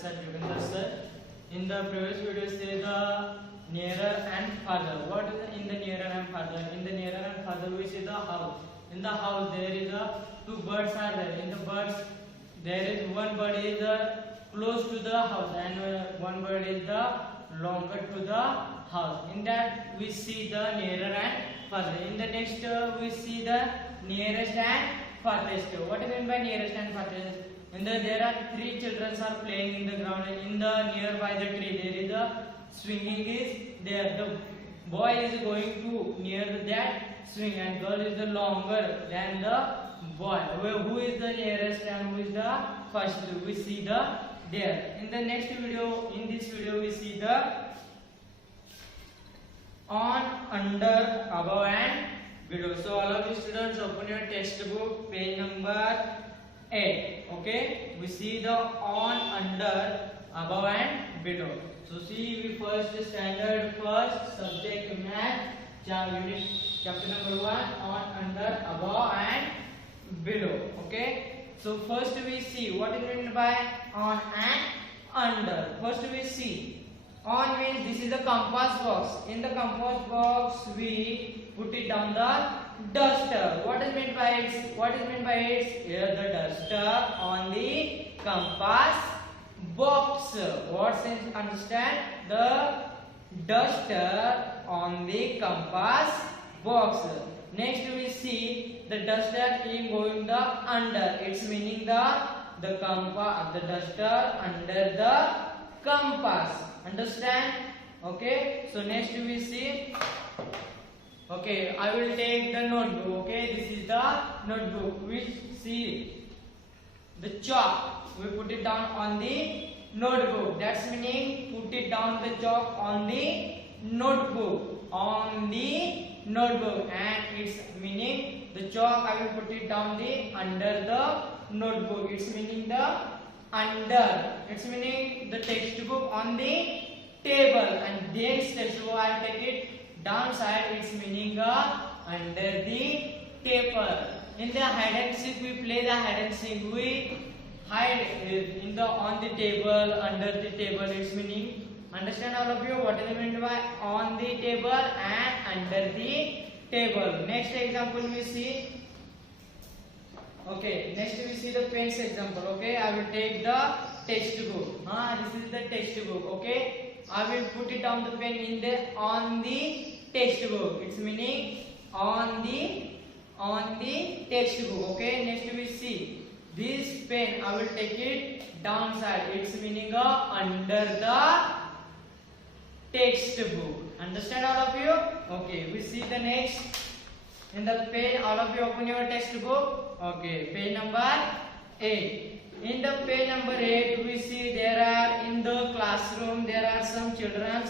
Sir Yugandhar sir. In the previous video, say the nearer and farther. What is in the nearer and farther? In the nearer and farther, we see the house. In the house, there is a two birds are there. In the birds, there is one bird is close to the house and one bird is the longer to the house. In that, we see the nearer and farther. In the next, we see the nearest and farthest. What do you mean by nearest and farthest? In the there are three children are playing in the ground. In the nearby the tree there is a swinging is there. The boy is going to near that swing and girl is the longer than the boy. Who is the nearest and who is the first? We see the there. In the next video, in this video we see the on, under, above and below. So all of you students open your textbook page number 8. Okay, we see the on, under, above and below. So see, we first standard first subject math unit chapter number 1 on, under, above and below. Okay, so first we see what is meant by on and under. First we see on means this is the compass box. In the compass box we put it down the duster. What is meant by it? What is meant by it? Here the duster on the compass box. What sense understand? The duster on the compass box. Next we see the duster is going the under. It's meaning the compass, the duster under the compass. Understand? Okay. So next we see. Okay, I will take the notebook. Okay, this is the notebook. We see the chalk. We put it down on the notebook. That's meaning put it down the chalk on the notebook. On the notebook, and it's meaning the chalk. I will put it down the under the notebook. It's meaning the under. It's meaning the textbook on the table, and then textbook I take it downside. It's meaning under the table. In the hide and seek, we play the hide and seek. We hide in the on the table, under the table. It's meaning. Understand all of you what is meant by on the table and under the table. Next example we see. Okay, next we see the pens example. Okay, I will take the textbook. This is the textbook. Okay, I will put it down the pen in the on the textbook. It's meaning on the textbook. Okay, next we see this pen. I will take it downside. It's meaning under the textbook. Understand all of you? Okay, we see the next. In the page, all of you open your textbook. Okay, page number 8. In the page number 8, we see there are in the classroom there are some children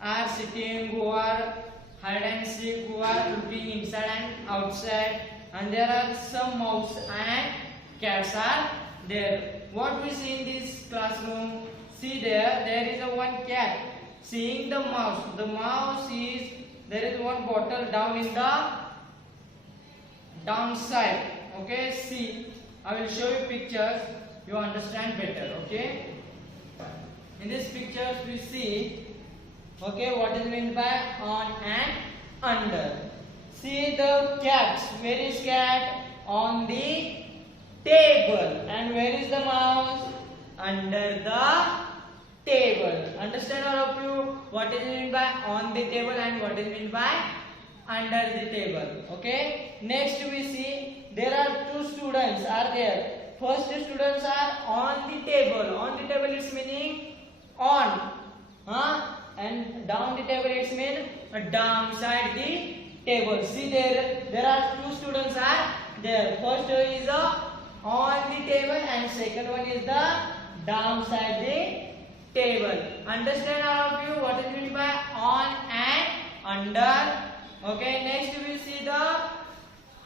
are sitting who are hide and seek, who are looking inside and outside, and there are some mouse and cats are there. What we see in this classroom? See there is a one cat seeing the mouse. The mouse is there is one bottle down in the downside. Okay, see, I will show you pictures. You understand better. Okay, in this pictures we see. Okay, what is meant by on and under? See the cats. Where is cat? On the table. And where is the mouse? Under the table. Understand all of you what is meant by on the table and what is meant by under the table. Okay, next we see there are two students are there. First students are on the table. On the table it's meaning on, and down the table it's mean downside the table. See there are two students are there. First is on the table and second one is the downside the table. Understand all of you what is meant by on and under? Okay, next we see the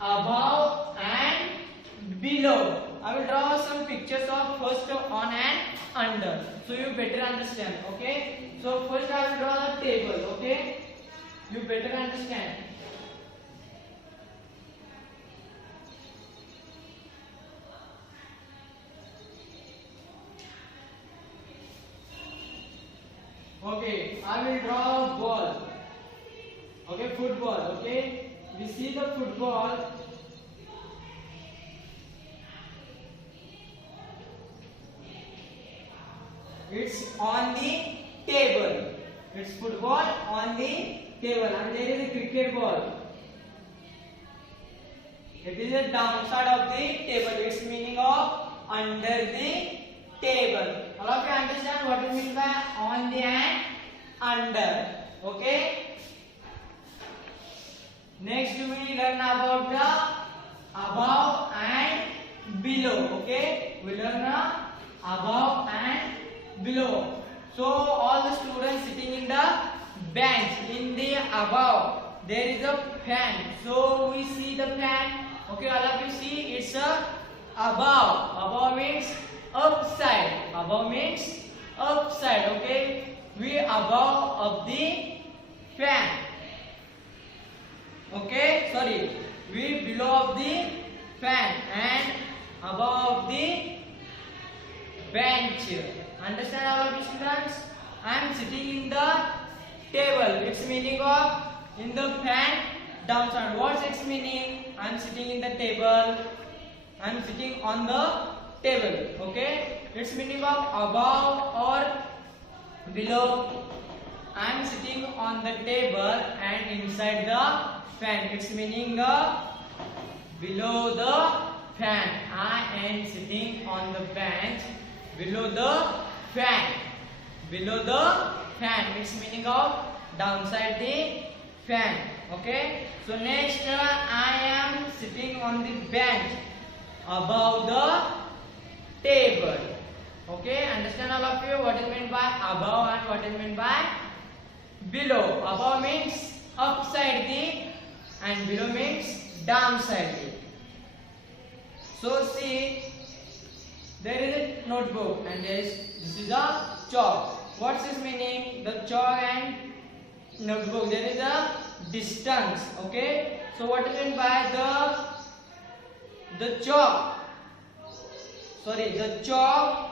above and below. I will draw some pictures of first on and under, so you better understand. Okay, so first I will draw the table. Okay, you better understand. I will draw a ball. Okay, football. Okay, we see the football. It's on the table. It's football on the table, and there is a cricket ball. It is a downside of the table. It's meaning of under the table. All of you understand what it means by on the and under. Okay. Next we learn about the above and below. Okay. We learn above and below. So all the students sitting in the bench, in the above there is a fan. So we see the fan. Okay, all of you see it's a above. Above means upside. Above means upside. Okay, we above of the fan. Okay, sorry, we below of the fan and above of the bench. Understand all of you students? I am sitting in the table. It's meaning of in the fan downside. What's its meaning? I am sitting in the table. I am sitting on the table. Okay? It's meaning of above or below. I am sitting on the table and inside the fan. It's meaning below the fan. I am sitting on the bench below the fan. Below the fan. It's meaning of downside the fan. Okay. So next I am sitting on the bench above the table. Okay. Understand all of you what is meant by above and what is meant by below. Above means upside the and below means downside the. So see, there is a notebook and this is a chalk. What's its meaning? The chalk and notebook, there is a distance. Okay, so what is meant by the chalk? Sorry, the chalk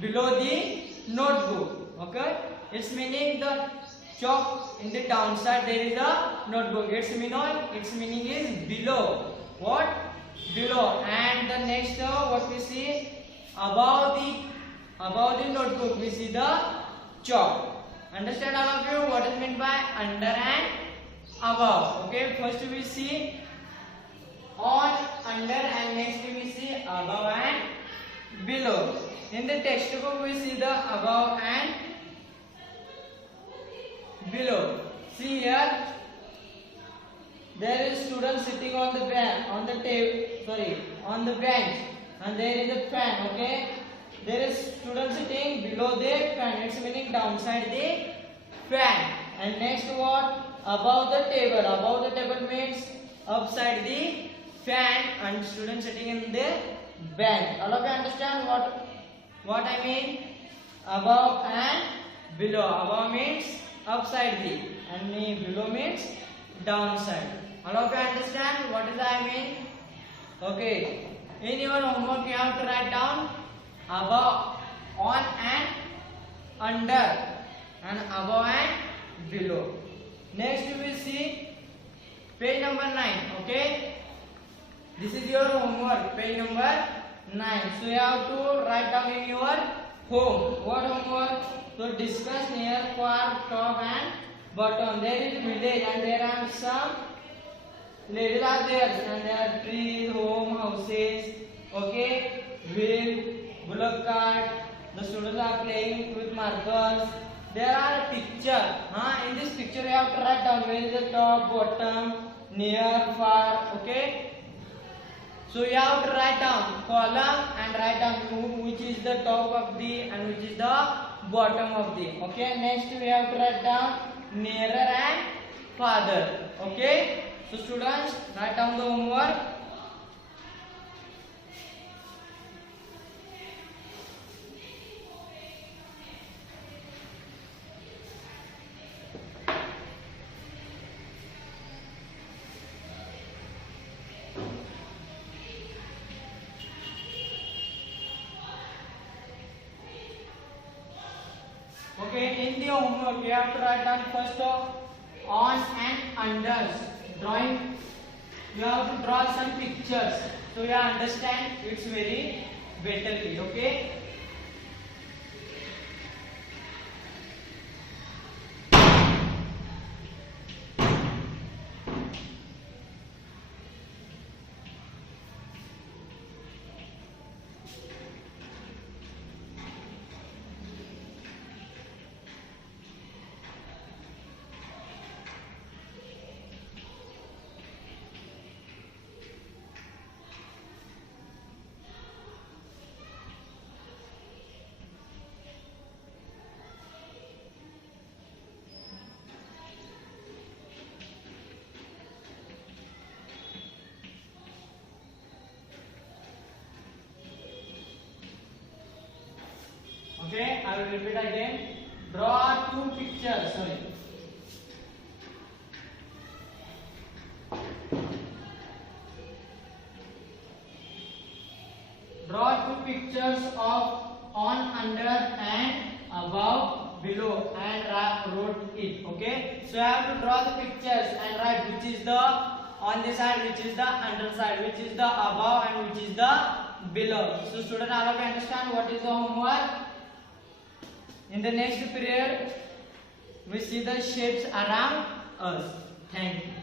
below the notebook. Okay, it's meaning the chalk in the downside there is a notebook. Its meaning is below. What? Below. And the next what we see above the notebook we see the chalk. Understand all of you what is meant by under and above. Okay, first we see on, under, and next we see above and below. In the textbook we see the above and below. See here, there is student sitting on the bench, and there is a fan. Okay, there is student sitting below the fan. It's meaning downside the fan. And next what? Above the table. Above the table means upside the fan and student sitting in the bench. All of you understand what I mean? Above and below. Above means upside the and below means downside. All of you understand what is I mean? Okay. In your homework you have to write down above, on and under, and above and below. Next we will see page number 9. Okay, this is your homework, page number 9. So you have to write down in your home. What homework? So discuss near, far, top and bottom. There is village and there are some ladies are there and there are trees, home, houses. Okay, wheel, bullock cart. The students are playing with marbles. There are a picture. In this picture you have to write down where is the top, bottom, near, far. Okay. So you have to write down column and write down which is the top of the and which is the bottom of the. Okay. Next we have to write down nearer and farther. Okay. So students, write down the homework. Okay, in the homework. You have to write down first on and under. Drawing. You have to draw some pictures. So you understand it's very betterly. Okay. Okay, I will repeat again. Draw two pictures. Sorry. Draw two pictures of on, under, and above, below, and wrote it. Okay. So I have to draw the pictures and write which is the on this side, which is the under side, which is the above, and which is the below. So student, all of you understand what is the homework? In the next period, we see the shapes around us. Thank you.